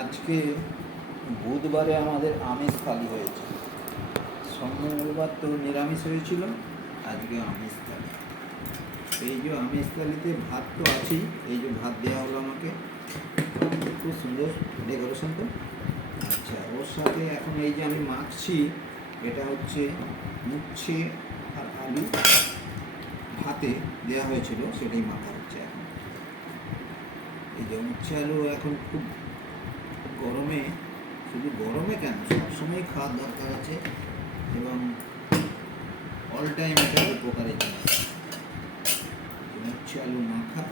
আজকে বুধবারে আমাদের আমিষ থালি হয়েছে। সোম মঙ্গলবার তো নিরামিষ হয়েছিল, আজকে আমিষ থালি। এই যে আমিষ থালিতে ভাত তো আছেই, এই যে ভাত দেওয়া হলো আমাকে। খুব সুন্দর ডেকোরেশন তো। আচ্ছা ওর সাথে এখন এই যে আমি মাখছি, এটা হচ্ছে মুচ্ছে আর আলু ভাতে দেওয়া হয়েছিল, সেটাই মাখা হচ্ছে এখন। এই যে উচ্ছে আলু এখন খুব গরমে, শুধু গরমে কেন? সবসময় খাওয়ার দরকার আছে এবং অল টাইম এটা উপকারের জিনিস উচ্ছে আলু মাখা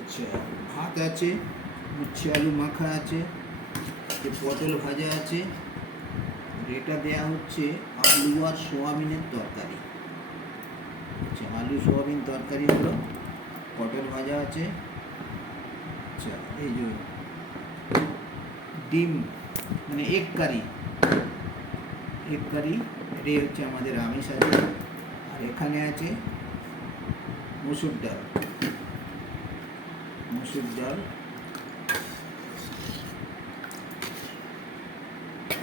আচ্ছা ভাত আছে উচ্ছে আলু মাখা আছে পটল ভাজা আছে। এটা দেয়া হচ্ছে আলু আর সোয়াবিনের তরকারি। আচ্ছা আলু, সোয়াবিন, তরকারি হলো, পটল ভাজা আছে। আচ্ছা এই যে ডিম মানে এগ কারি এগ কারি এটাই হচ্ছে আমাদের আমিষ আছে। আর এখানে আছে মুসুর ডাল। মুসুর ডাল।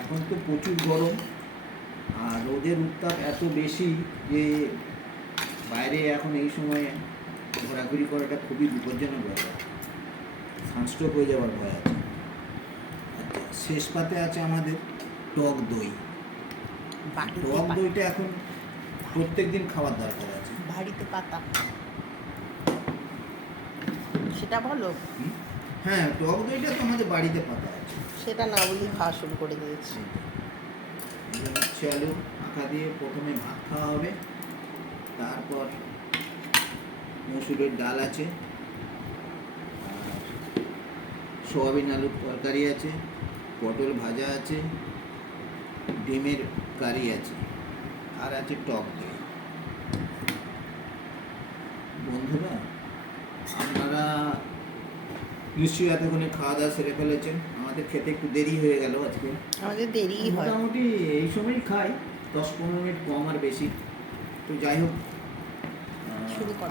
এখন তো প্রচুর গরম, আর রোদের উত্তাপ এত বেশি যে বাইরে এখন এই সময়ে ঘোরাঘুরি করাটা খুবই বিপজ্জনক ব্যাপার। সানস্ট্রোক হয়ে যাওয়ার ভয় আছে। আচ্ছা শেষ পাতে আছে আমাদের টক দই। টক দইটা এখন প্রত্যেক দিন খাওয়ার দরকার আছে। ভারিতে পাতা। সেটা ভালো। হ্যাঁ টক দইটা তো আমাদের বাড়িতে পাতা আছে। সেটা না বলেই খাওয়া শুরু করে দিয়েছি। হচ্ছে আলু মাখা দিয়ে প্রথমে ভাত খাওয়া হবে। তারপর মসুরের ডাল আছে সোয়াবিন আলুর তরকারি আছে পটল ভাজা আছে ডিমের কারি আছে আর আছে টক দই। বন্ধুরা আপনারা নিশ্চয়ই এতক্ষণে খাওয়া দাওয়া সেরে ফেলেছেন। আমাদের খেতে একটু দেরি হয়ে গেল আজকে। আমাদের দেরি মোটামুটি এই সময়ই খাই দশ পনেরো মিনিট কম আর বেশি। তো যাই হোক।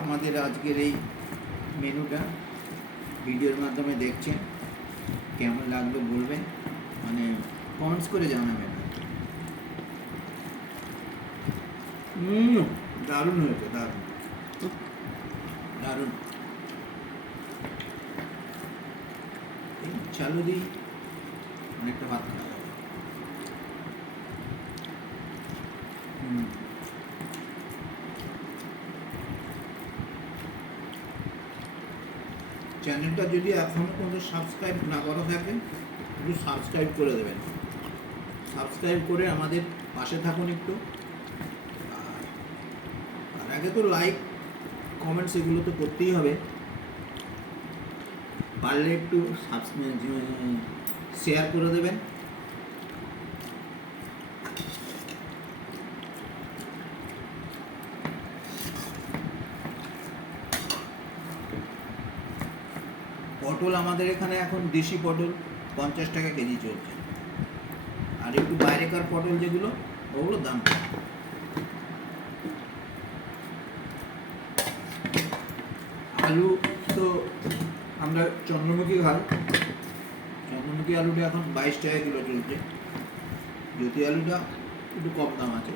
আমাদের আজকের এই মেনুটা ভিডিওর মাধ্যমে দেখছেন কেমন লাগল বলবেন? মানে কমেন্টস করে জানাবেন দারুণ হয়েছে দারুণ। দারুণ। চালু দিই অনেকটা ভাত খাওয়া হুম। চ্যানেলটা যদি এখনও কোনো সাবস্ক্রাইব না করা থাকে একটু সাবস্ক্রাইব করে দেবেন। সাবস্ক্রাইব করে আমাদের পাশে থাকুন একটু। আর আগে তো লাইক কমেন্টস এগুলো তো করতেই হবে। পারলে একটু শেয়ার করে দেবেন। পটল আমাদের এখানে এখন দেশি পটল পঞ্চাশ টাকা কেজি চলছে। আর একটু বাইরেকার পটল যেগুলো ওগুলো দাম আলু তো আমরা চন্দ্রমুখী খাই। চন্দ্রমুখী আলুটা এখন বাইশ টাকা কিলো চলছে। জ্যোতি আলুটা একটু কম দাম আছে।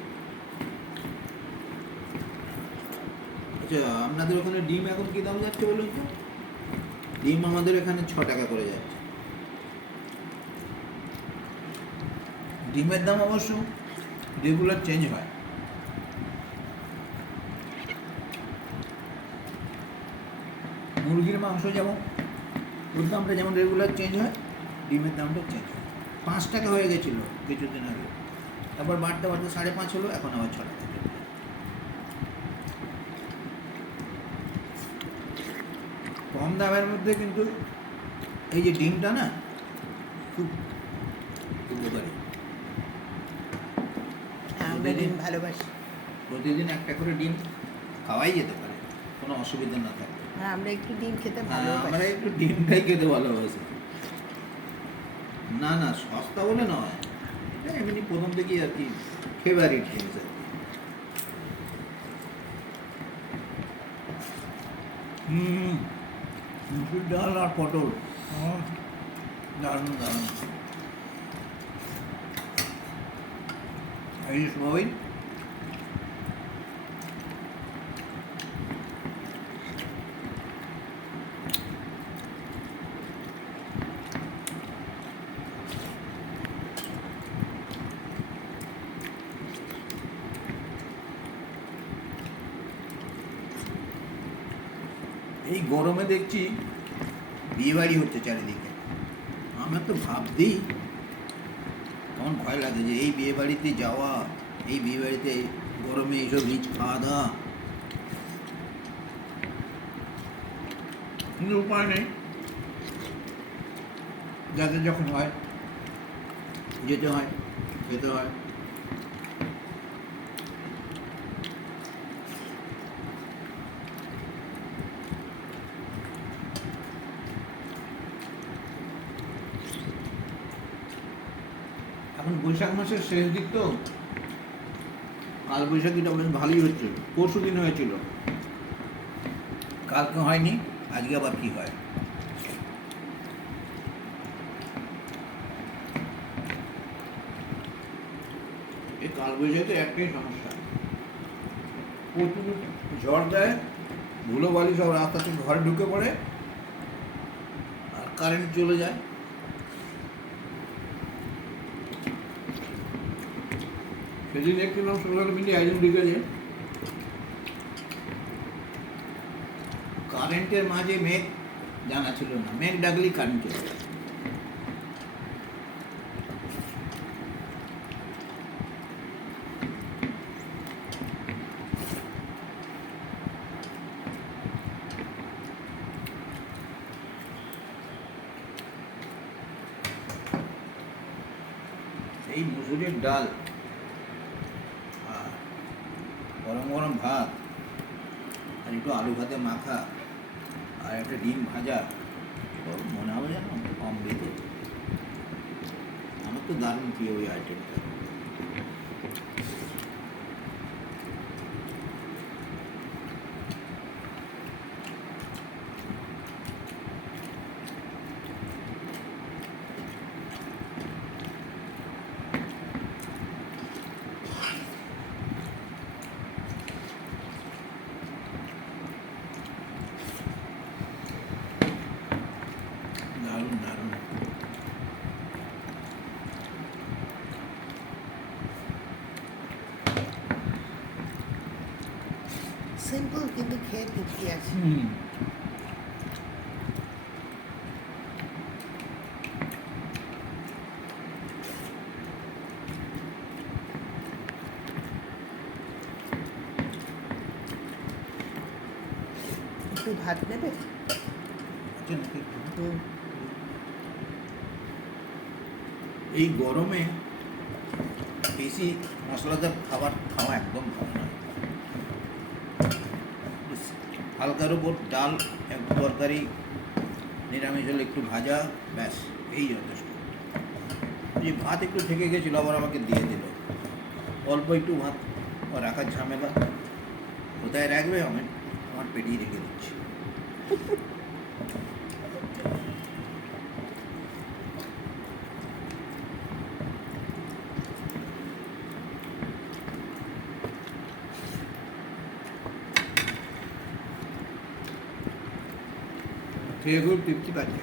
আচ্ছা আপনাদের ওখানে ডিম এখন কি দাম যাচ্ছে বলুন তো? ডিম আমাদের এখানে ছ টাকা করে যাচ্ছে। ডিমের দাম অবশ্য রেগুলার চেঞ্জ হয়। মুরগির মাংস যেমন, ওর দামটা যেমন রেগুলার চেঞ্জ হয়, ডিমের দামটা চেঞ্জ হয়। পাঁচ টাকা হয়ে গেছিল কিছুদিন আগে। তারপর বাড়তে বাড়তে সাড়ে পাঁচ হলো, এখন আবার ছ টাকা। কম দামের মধ্যে কিন্তু এই যে ডিমটা না খুব উপকারী। হ্যাঁ, আমরা ডিম ভালোবাসি। প্রতিদিন একটা করে ডিম খাওয়াই যেতে পারে কোনো অসুবিধা না থাকে আর আমরা একটু ডিম খেতে হ্যাঁ, আমরা একটু ডিমটাই খেতে ভালোবাসি। না না সস্তা বলে নয়। এটা এমনি প্রথম থেকেই আর কি ফেভারিট জিনিস আর। হুম ডাল আর পটল আহ, দারুণ দারুণ এই সবাই এই গরমে দেখছি বিয়ে বাড়ি হচ্ছে চারিদিকে। আমার তো ভাবতেই আমার ভয় লাগে যে এই বিয়ে বাড়িতে যাওয়া, এই বিয়ে বাড়িতে গরমে এইসব রিচ খাওয়া দাওয়া। কিন্তু উপায় নেই। যাদের যখন হয়, যেতে হয়, খেতে হয়। এখন বৈশাখ মাসের শেষ দিক তো? কাল বৈশাখীটা বেশ ভালোই হচ্ছে। পরশু দিন হয়েছিল। কালকে হয়নি, আজকে আবার কি হয়? এই কাল বৈশাখীতে একটাই সমস্যা। প্রচুর ঝড় দেয় ধুলো বালি সব রাস্তা থেকে ঘরে ঢুকে পড়ে, আর কারেন্ট চলে যায়। সেদিন দেখছিলাম সোশ্যাল মিডিয়া একজন লিখেছে কারেন্টের মাঝে মেঘ জানা ছিল না মেঘ ডাকলেই কারেন্ট চলে যায় এই মুসুরির ডাল গরম ভাত আর একটু আলু ভাতে মাখা আর একটা ডিম ভাজা মনে হবে যেন, কম অমৃত আমার তো দারুণ প্রিয় ওই আইটেমটা দারুণ দারুণ সিম্পল কিন্তু খেয়ে তৃপ্তি আছে। একটু ভাত নেবে? আচ্ছা এই গরমে বেশি মশলাদার খাবার খাওয়া একদম ভালো নয় বেশ হালকার উপর ডাল একটু তরকারি, নিরামিষ হলে একটু ভাজা, ব্যাস, এই যথেষ্ট। যে ভাত একটু থেকে গেছিল, আবার আমাকে দিয়ে দিল। অল্প একটু ভাত রাখার ঝামেলা। কোথায় রাখবে আমি? আমার পেটিয়ে রেখে দিচ্ছি। খুব তৃপ্তি পাচ্ছে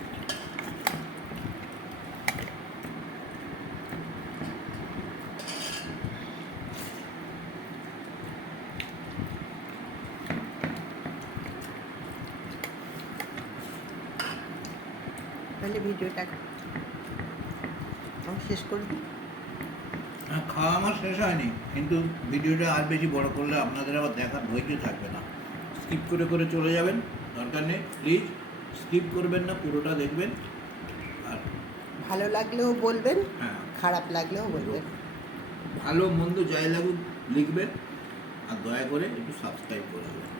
তাহলে ভিডিওটা আমি শেষ করে দিই। হ্যাঁ, খাওয়া আমার শেষ হয়নি কিন্তু ভিডিওটা আর বেশি বড় করলে আপনাদের আবার দেখার ধৈর্য থাকবে না। স্কিপ করে করে চলে যাবেন দরকার নেই প্লিজ। স্কিপ করবেন না পুরোটা দেখবেন। আর ভালো লাগলেও বলবেন হ্যাঁ। খারাপ লাগলেও বলবেন। ভালো মন্দ যাই লাগুক লিখবেন। আর দয়া করে একটু সাবস্ক্রাইব করে দেবেন।